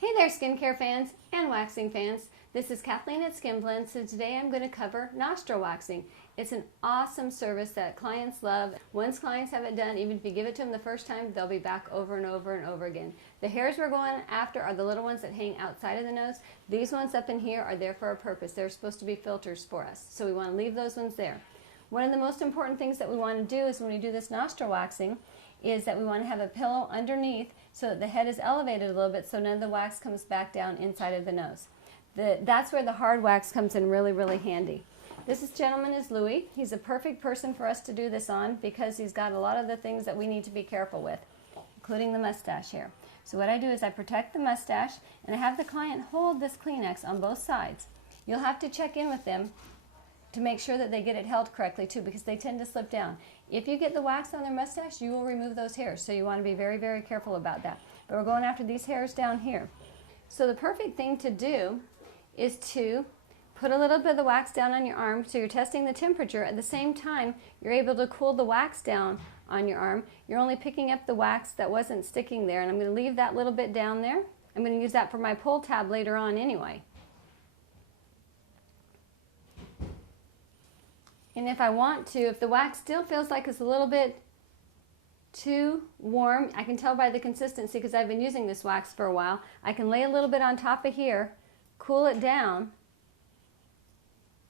Hey there, skincare fans and waxing fans. This is Kathleen at Skin Blend. So today I'm going to cover nostril waxing. It's an awesome service that clients love. Once clients have it done, even if you give it to them the first time, they'll be back over and over and over again. The hairs we're going after are the little ones that hang outside of the nose. These ones up in here are there for a purpose. They're supposed to be filters for us. So we want to leave those ones there. One of the most important things that we want to do is when we do this nostril waxing is that we want to have a pillow underneath so that the head is elevated a little bit so none of the wax comes back down inside of the nose. That's where the hard wax comes in really, really handy. This gentleman is Louis. He's a perfect person for us to do this on because he's got a lot of the things that we need to be careful with, including the mustache hair. So what I do is I protect the mustache and I have the client hold this Kleenex on both sides. You'll have to check in with them to make sure that they get it held correctly too, because they tend to slip down. If you get the wax on their mustache, you will remove those hairs, so you want to be very, very careful about that. But we're going after these hairs down here. So the perfect thing to do is to put a little bit of the wax down on your arm so you're testing the temperature. At the same time, you're able to cool the wax down on your arm. You're only picking up the wax that wasn't sticking there, and I'm going to leave that little bit down there. I'm going to use that for my pull tab later on anyway. And if I want to, if the wax still feels like it's a little bit too warm, I can tell by the consistency because I've been using this wax for a while. I can lay a little bit on top of here, cool it down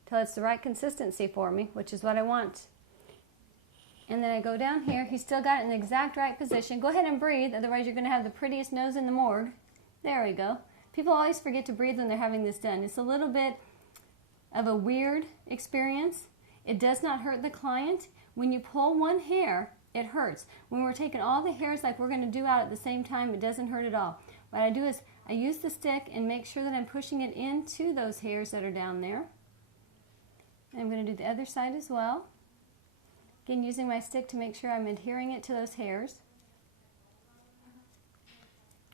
till it's the right consistency for me, which is what I want. And then I go down here. He's still got it in the exact right position. Go ahead and breathe, otherwise you're going to have the prettiest nose in the morgue. There we go. People always forget to breathe when they're having this done. It's a little bit of a weird experience. It does not hurt the client. When you pull one hair, it hurts. When we're taking all the hairs like we're going to do out at the same time, it doesn't hurt at all. What I do is I use the stick and make sure that I'm pushing it into those hairs that are down there. And I'm going to do the other side as well. Again, using my stick to make sure I'm adhering it to those hairs.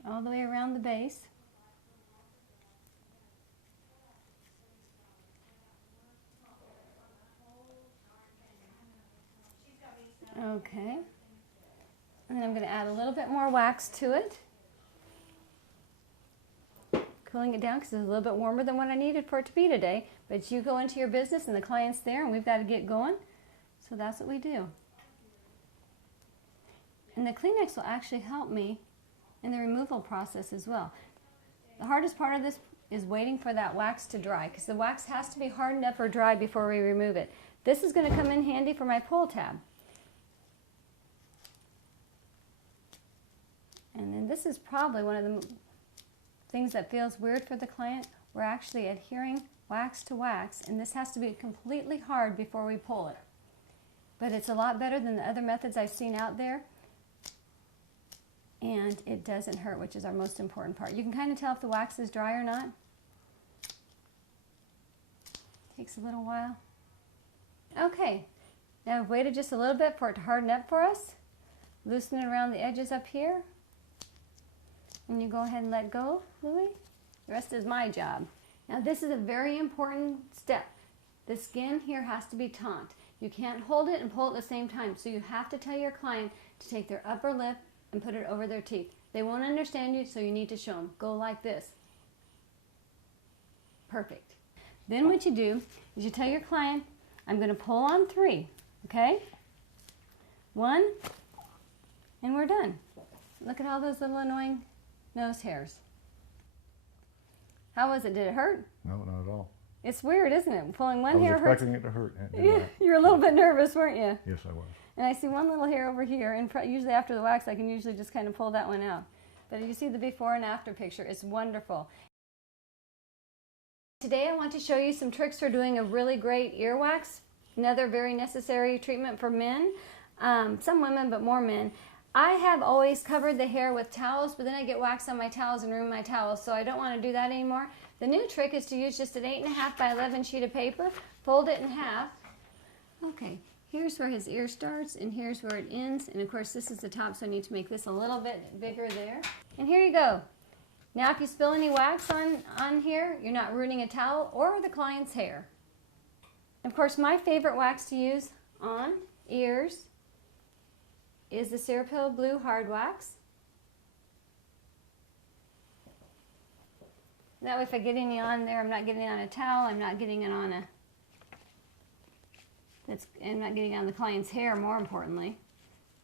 All the way around the base. Okay, and then I'm going to add a little bit more wax to it, cooling it down because it's a little bit warmer than what I needed for it to be today, but you go into your business and the client's there and we've got to get going, so that's what we do. And the Kleenex will actually help me in the removal process as well. The hardest part of this is waiting for that wax to dry because the wax has to be hardened up or dry before we remove it. This is going to come in handy for my pull tab. And then this is probably one of the things that feels weird for the client. We're actually adhering wax to wax, and this has to be completely hard before we pull it. But it's a lot better than the other methods I've seen out there, and it doesn't hurt, which is our most important part. You can kind of tell if the wax is dry or not. Takes a little while. Okay, now I've waited just a little bit for it to harden up for us. Loosen it around the edges up here. And you go ahead and let go, Louis. The rest is my job. Now this is a very important step. The skin here has to be taut. You can't hold it and pull at the same time. So you have to tell your client to take their upper lip and put it over their teeth. They won't understand you, so you need to show them. Go like this. Perfect. Then what you do is you tell your client, I'm going to pull on 3, okay? 1, and we're done. Look at all those little annoying nose hairs. How was it? Did it hurt? No, not at all. It's weird, isn't it? Pulling one hair hurts. I was expecting it to hurt. Yeah, you're a little bit nervous, weren't you? Yes, I was. And I see one little hair over here, and usually after the wax, I can usually just kind of pull that one out. But if you see the before and after picture, it's wonderful. Today I want to show you some tricks for doing a really great earwax, another very necessary treatment for men, some women, but more men. I have always covered the hair with towels, but then I get wax on my towels and ruin my towels, so I don't want to do that anymore. The new trick is to use just an 8.5 by 11 sheet of paper, fold it in half. Okay, here's where his ear starts, and here's where it ends, and of course this is the top, so I need to make this a little bit bigger there. And here you go. Now if you spill any wax on here, you're not ruining a towel or the client's hair. Of course, my favorite wax to use on ears is the Cirepil Blue Hard Wax. That way if I get any on there, I'm not getting it on a towel, I'm not getting it on I'm not getting it on the client's hair, more importantly.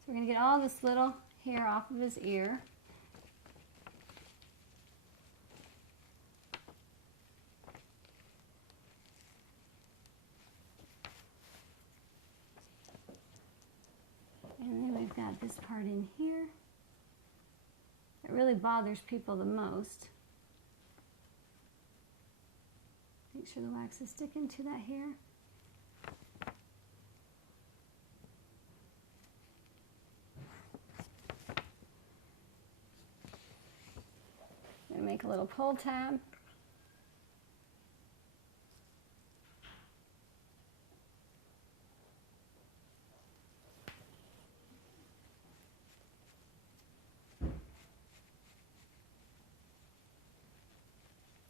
So we're going to get all this little hair off of his ear. And then we've got this part in here. It really bothers people the most. Make sure the wax is sticking to that hair. I'm going to make a little pull tab.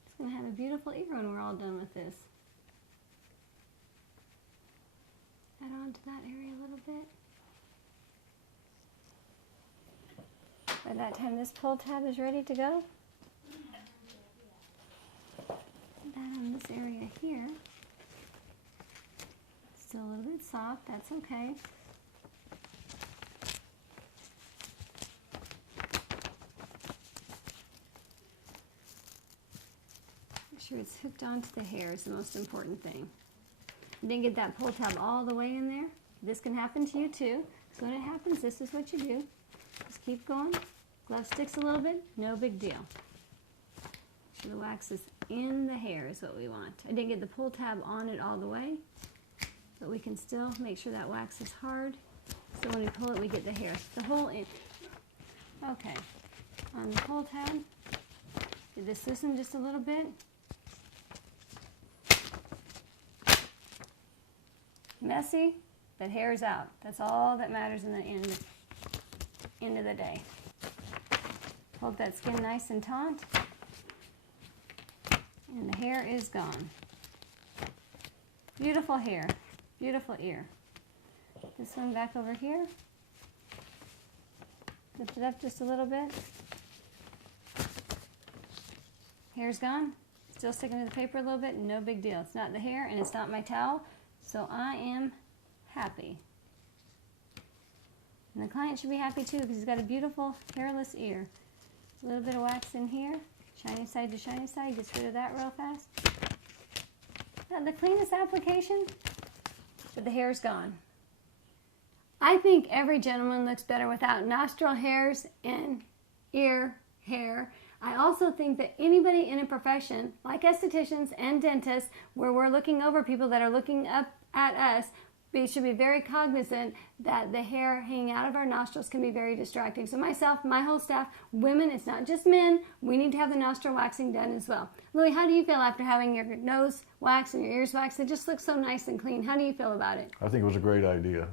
It's going to have a beautiful ear when we're all done with this. Add on to that area a little bit. By that time this pull tab is ready to go, put that on this area here. Still a little bit soft, that's okay. Make sure it's hooked onto the hair is the most important thing. Didn't get that pull tab all the way in there. This can happen to you too. So when it happens, this is what you do. Just keep going. Glove sticks a little bit, no big deal. Make sure the wax is in the hair is what we want. I didn't get the pull tab on it all the way, but we can still make sure that wax is hard. So when we pull it, we get the hair. The whole in. Okay, on the pull tab, get this loosen just a little bit. Messy, but hair's out. That's all that matters in the end of the day. Hold that skin nice and taut. And the hair is gone. Beautiful hair, beautiful ear. This one back over here. Lift it up just a little bit. Hair's gone. Still sticking to the paper a little bit, no big deal. It's not the hair and it's not my towel. So I am happy. And the client should be happy too because he's got a beautiful hairless ear. A little bit of wax in here, shiny side to shiny side, gets rid of that real fast. Not the cleanest application, but the hair's gone. I think every gentleman looks better without nostril hairs and ear hair. I also think that anybody in a profession, like estheticians and dentists, where we're looking over people that are looking up at us, we should be very cognizant that the hair hanging out of our nostrils can be very distracting. So myself, my whole staff, women, it's not just men, we need to have the nostril waxing done as well. Lily, how do you feel after having your nose waxed and your ears waxed? It just looks so nice and clean. How do you feel about it? I think it was a great idea.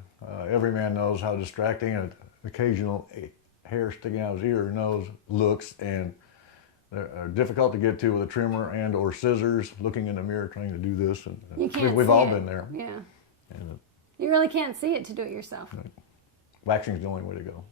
Every man knows how distracting an occasional hair sticking out of his ear or nose looks, and they're difficult to get to with a trimmer and or scissors, looking in the mirror trying to do this. And you can't we've see all it. been there. Yeah. And you really can't see it to do it yourself. waxing is the only way to go.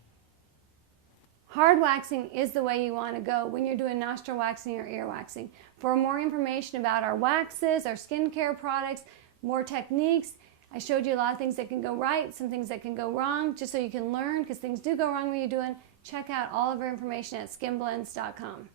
Hard waxing is the way you want to go when you're doing nostril waxing or ear waxing. For more information about our waxes, our skincare products, more techniques, I showed you a lot of things that can go right, some things that can go wrong, just so you can learn, because things do go wrong when you're doing. Check out all of our information at skinblends.com.